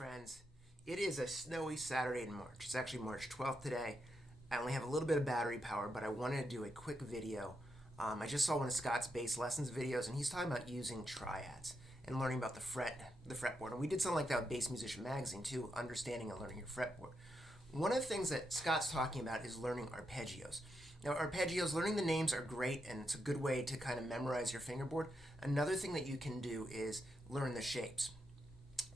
friends. It is a snowy Saturday in March. It's actually March 12th today. I only have a little bit of battery power, but I wanted to do a quick video. I just saw one of Scott's bass lessons videos, and he's talking about using triads and learning about the fretboard. And we did something like that with Bass Musician Magazine too, understanding and learning your fretboard. One of the things that Scott's talking about is learning arpeggios. Now, arpeggios, learning the names are great, and it's a good way to kind of memorize your fingerboard. Another thing that you can do is learn the shapes.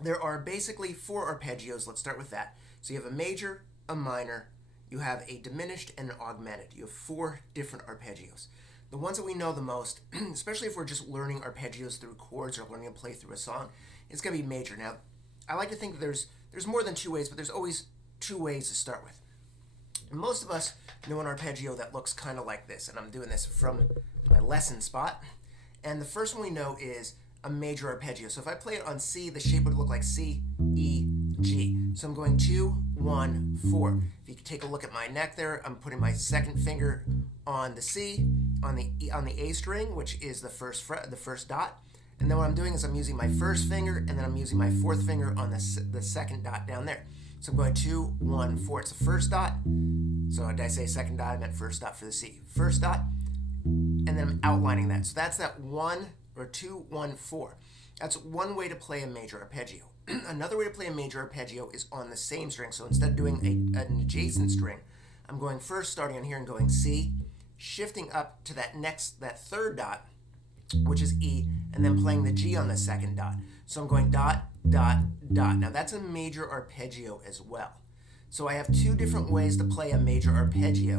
There are basically 4 arpeggios. Let's start with that. So you have a major, a minor, you have a diminished, and an augmented. You have 4 different arpeggios. The ones that we know the most, especially if we're just learning arpeggios through chords or learning to play through a song, it's going to be major. Now, I like to think that there's more than 2 ways, but there's always 2 ways to start with. Most of us know an arpeggio that looks kind of like this, and I'm doing this from my lesson spot. And the first one we know is a major arpeggio. So if I play it on C, the shape would look like C, E, G. So I'm going 2, 1, 4. If you take a look at my neck there, I'm putting my second finger on the C, on the A string, which is the first fret, the first dot. And then what I'm doing is I'm using my first finger, and then I'm using my 4th finger on the second dot down there. So I'm going 2, 1, 4. It's the first dot. So did I say second dot? I meant first dot for the C. First dot, and then I'm outlining that. So that's that 1 or 2, 1, 4. That's one way to play a major arpeggio. Another way to play a major arpeggio is on the same string. So instead of doing an adjacent string, I'm going first, starting on here and going C, shifting up to that 3rd dot, which is E, and then playing the G on the 2nd dot. So I'm going dot, dot, dot. Now that's a major arpeggio as well. So I have 2 different ways to play a major arpeggio.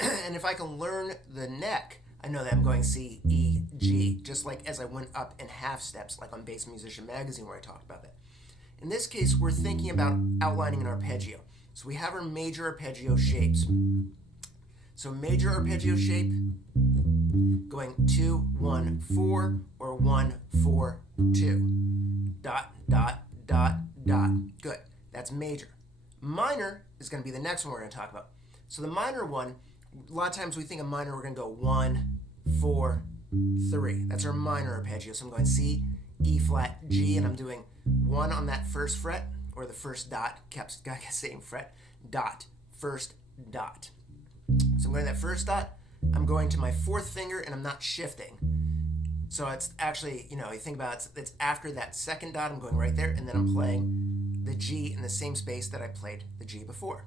And if I can learn the neck, I know that I'm going C, E, G, just like as I went up in half steps, like on Bass Musician Magazine where I talked about that. In this case, we're thinking about outlining an arpeggio. So we have our major arpeggio shapes. So major arpeggio shape, going 2, 1, 4, or 1, 4, 2. Dot, dot, dot, dot. Good. That's major. Minor is going to be the next one we're going to talk about. So the minor one, a lot of times we think of minor, we're going to go 1, 4, 3. That's our minor arpeggio. So I'm going C, E flat, G, and I'm doing 1 on that first fret, or the first dot, got the same fret, dot, first dot. So I'm going to that first dot, I'm going to my 4th finger, and I'm not shifting. So it's actually, you think about it, it's after that 2nd dot, I'm going right there, and then I'm playing the G in the same space that I played the G before.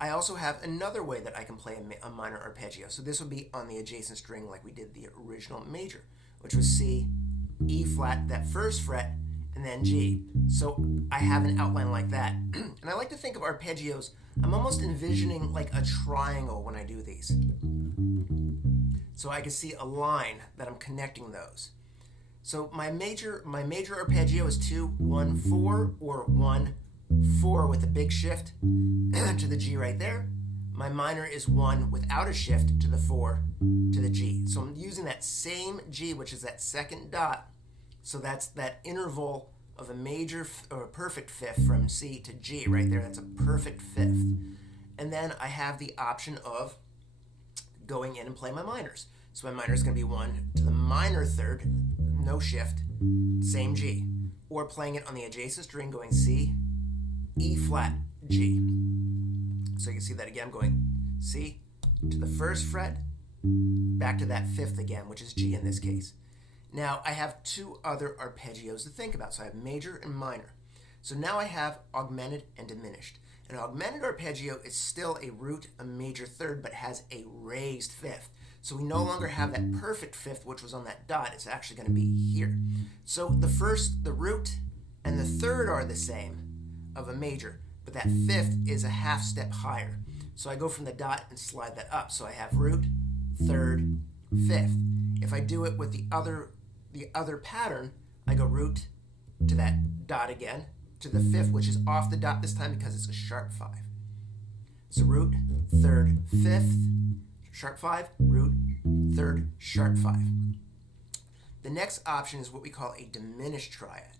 I also have another way that I can play a minor arpeggio. So this would be on the adjacent string like we did the original major, which was C, E flat, that first fret, and then G. So I have an outline like that. And I like to think of arpeggios, I'm almost envisioning like a triangle when I do these. So I can see a line that I'm connecting those. So my major arpeggio is 2, 1, 4, or 1, 4 with a big shift to the G right there. My minor is 1 without a shift to the 4 to the G. So I'm using that same G, which is that 2nd dot. So that's that interval of a major or a perfect 5th from C to G right there. That's a perfect 5th. And then I have the option of going in and playing my minors. So my minor is going to be 1 to the minor 3rd, no shift, same G. Or playing it on the adjacent string, going C, E flat, G. So you can see that again, I'm going C to the 1st fret, back to that 5th again, which is G in this case. Now I have 2 other arpeggios to think about. So I have major and minor. So now I have augmented and diminished. An augmented arpeggio is still a root, a major 3rd, but has a raised 5th. So we no longer have that perfect 5th, which was on that dot. It's actually going to be here. So the root, and the 3rd are the same of a major, but that 5th is a half step higher. So I go from the dot and slide that up. So I have root, 3rd, 5th. If I do it with the other pattern, I go root to that dot again, to the 5th, which is off the dot this time because it's a sharp 5. So root, 3rd, 5th, sharp 5, root, 3rd, sharp 5. The next option is what we call a diminished triad.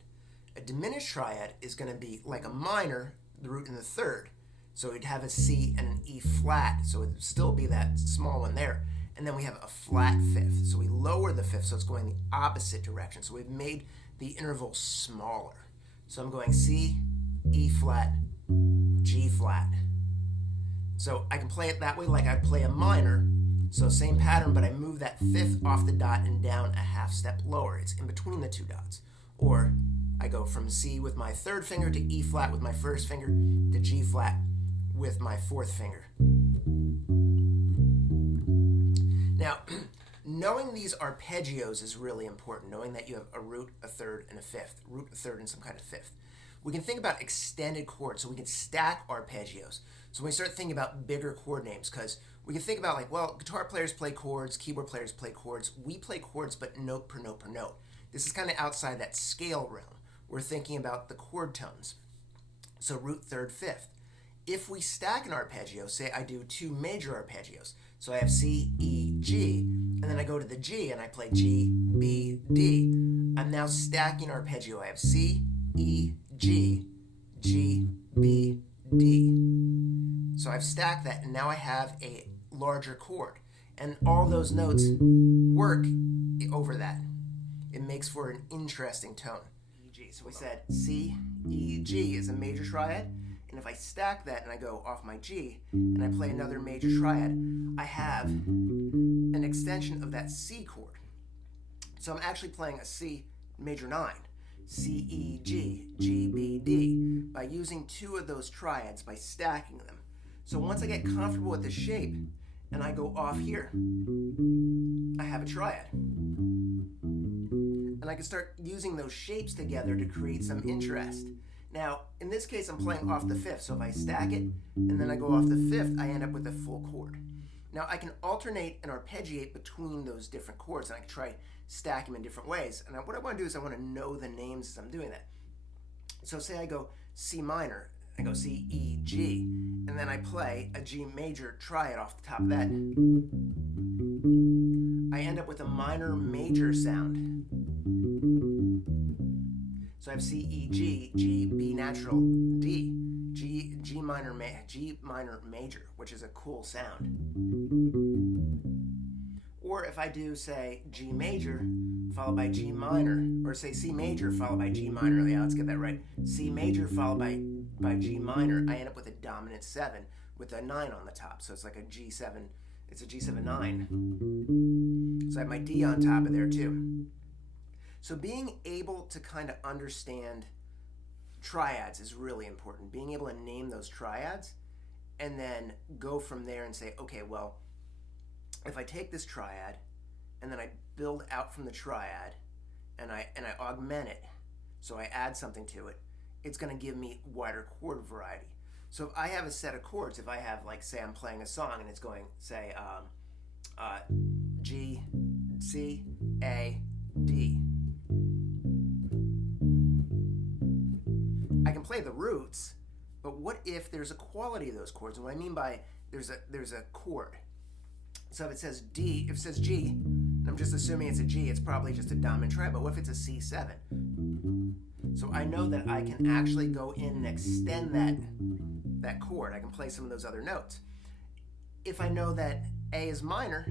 A diminished triad is going to be like a minor, the root in the 3rd. So we'd have a C and an E flat, so it would still be that small one there. And then we have a flat 5th. So we lower the 5th, so it's going the opposite direction. So we've made the interval smaller. So I'm going C, E flat, G flat. So I can play it that way like I'd play a minor. So same pattern, but I move that fifth off the dot and down a half step lower. It's in between the two dots. Or I go from C with my third finger to E flat with my first finger to G flat with my fourth finger. Now, knowing these arpeggios is really important, knowing that you have a root, a third, and a fifth. Root, a third, and some kind of fifth. We can think about extended chords, so we can stack arpeggios. So when we start thinking about bigger chord names, because we can think about like, well, guitar players play chords, keyboard players play chords. We play chords, but note per note per note. This is kind of outside that scale realm. We're thinking about the chord tones. So root, third, fifth. If we stack an arpeggio, say I do two major arpeggios. So I have C, E, G, and then I go to the G and I play G, B, D. I'm now stacking arpeggio. I have C, E, G, G, B, D. So I've stacked that, and now I have a larger chord. And all those notes work over that. It makes for an interesting tone. E, G. So we said C, E, G is a major triad. And if I stack that and I go off my G and I play another major triad, I have an extension of that C chord. So I'm actually playing a C major 9, C, E, G, G, B, D, by using two of those triads, by stacking them. So once I get comfortable with the shape and I go off here, I have a triad. And I can start using those shapes together to create some interest. Now, in this case, I'm playing off the fifth, so if I stack it, and then I go off the fifth, I end up with a full chord. Now, I can alternate and arpeggiate between those different chords, and I can try stack them in different ways. And what I want to do is I want to know the names as I'm doing that. So say I go C minor, I go C, E, G, and then I play a G major triad off the top of that. I end up with a minor major sound. So I have C, E, G, G, B natural, D, G minor major, which is a cool sound. Or if I do, say, G major followed by G minor, or say C major followed by G minor, yeah, let's get that right. C major followed by G minor, I end up with a dominant 7 with a 9 on the top. So it's like a G7, it's a G7 9. So I have my D on top of there too. So being able to kind of understand triads is really important. Being able to name those triads and then go from there and say, okay, well, if I take this triad and then I build out from the triad and I augment it, so I add something to it, it's going to give me wider chord variety. So if I have a set of chords, if I have, like, say I'm playing a song and it's going, say, G, C, A, D. I can play the roots, but what if there's a quality of those chords? And what I mean by there's a chord. So if it says D, if it says G, and I'm just assuming it's a G, it's probably just a dominant triad, but what if it's a C7? So I know that I can actually go in and extend that chord. I can play some of those other notes. If I know that A is minor,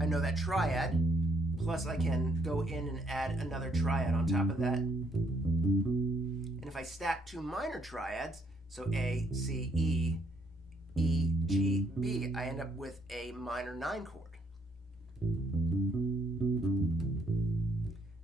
I know that triad, plus I can go in and add another triad on top of that. And if I stack two minor triads, so A, C, E, E, G, B, I end up with a minor 9 chord.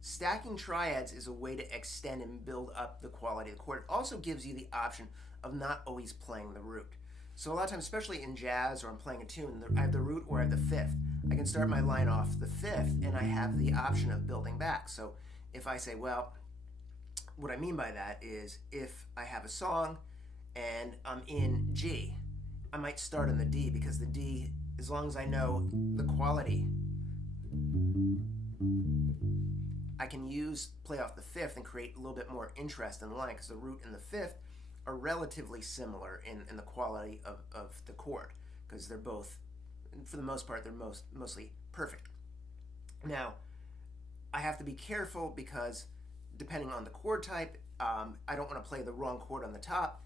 Stacking triads is a way to extend and build up the quality of the chord. It also gives you the option of not always playing the root. So a lot of times, especially in jazz or I'm playing a tune, I have the root or I have the fifth. I can start my line off the fifth and I have the option of building back. So if I say, well, what I mean by that is if I have a song and I'm in G, I might start on the D, because the D, as long as I know the quality, I can play off the fifth and create a little bit more interest in the line, because the root and the fifth are relatively similar in the quality of the chord, because they're both, for the most part, they're mostly perfect. Now, I have to be careful because depending on the chord type, I don't want to play the wrong chord on the top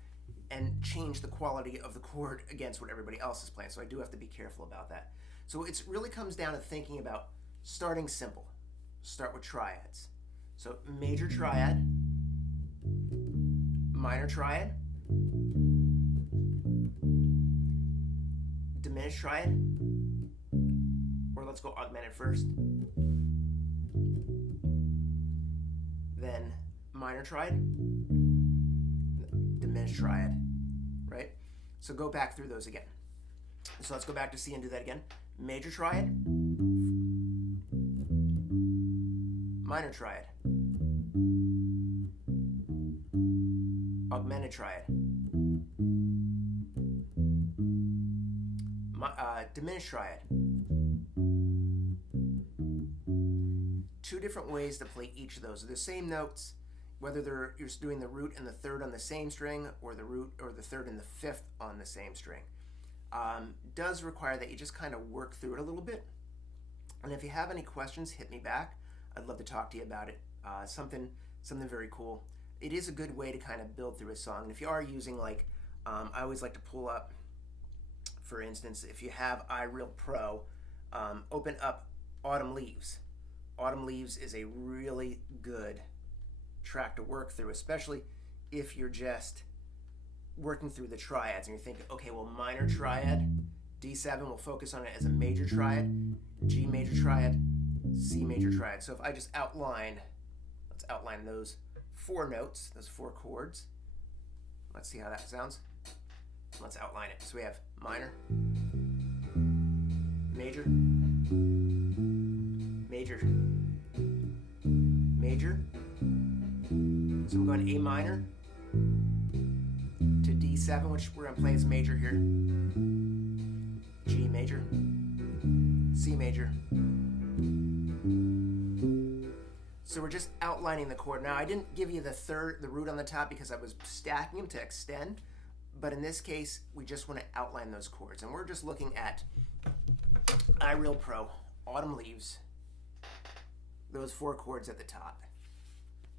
and change the quality of the chord against what everybody else is playing. So I do have to be careful about that. So it really comes down to thinking about starting simple. Start with triads. So major triad, minor triad, diminished triad, or let's go augmented first, then minor triad, diminished triad, right? So go back through those again. So let's go back to C and do that again. Major triad, minor triad, augmented triad, diminished triad. Two different ways to play each of those. They're the same notes, whether you're doing the root and the third on the same string, or the root or the third and the fifth on the same string. Does require that you just kind of work through it a little bit. And if you have any questions, hit me back. I'd love to talk to you about it. Something very cool. It is a good way to kind of build through a song. And if you are using, like, I always like to pull up, for instance, if you have iReal Pro, open up Autumn Leaves. Autumn Leaves is a really good track to work through, especially if you're just working through the triads and you're thinking, okay, well, minor triad, D7, we'll focus on it as a major triad, G major triad, C major triad. So if I just let's outline those four notes, those four chords. Let's see how that sounds. Let's outline it. So we have minor, major, major, major. So we're going A minor to D7, which we're going to play as major here. G major, C major. So we're just outlining the chord. Now I didn't give you the root on the top because I was stacking them to extend, but in this case, we just want to outline those chords. And we're just looking at iReal Pro, Autumn Leaves, those four chords at the top.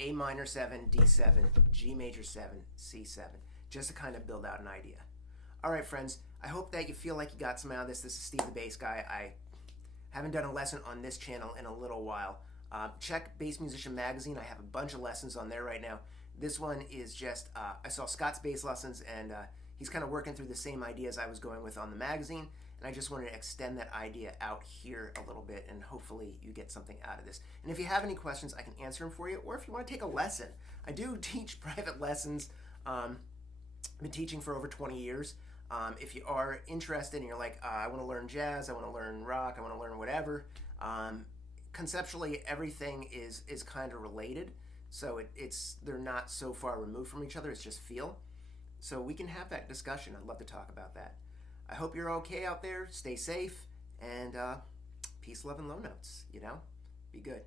A minor 7, D7, G major 7, C7, just to kind of build out an idea. All right, friends, I hope that you feel like you got some out of this. This is Steve the Bass Guy. I haven't done a lesson on this channel in a little while. Check Bass Musician Magazine. I have a bunch of lessons on there right now. This one is just, I saw Scott's bass lessons, and he's kind of working through the same ideas I was going with on the magazine, and I just wanted to extend that idea out here a little bit, and hopefully you get something out of this. And if you have any questions, I can answer them for you, or if you want to take a lesson. I do teach private lessons. I've been teaching for over 20 years. If you are interested and you're like, I want to learn jazz, I want to learn rock, I want to learn whatever, conceptually everything is kind of related. So they're not so far removed from each other, it's just feel. So we can have that discussion. I'd love to talk about that. I hope you're okay out there. Stay safe, and peace, love, and low notes, Be good.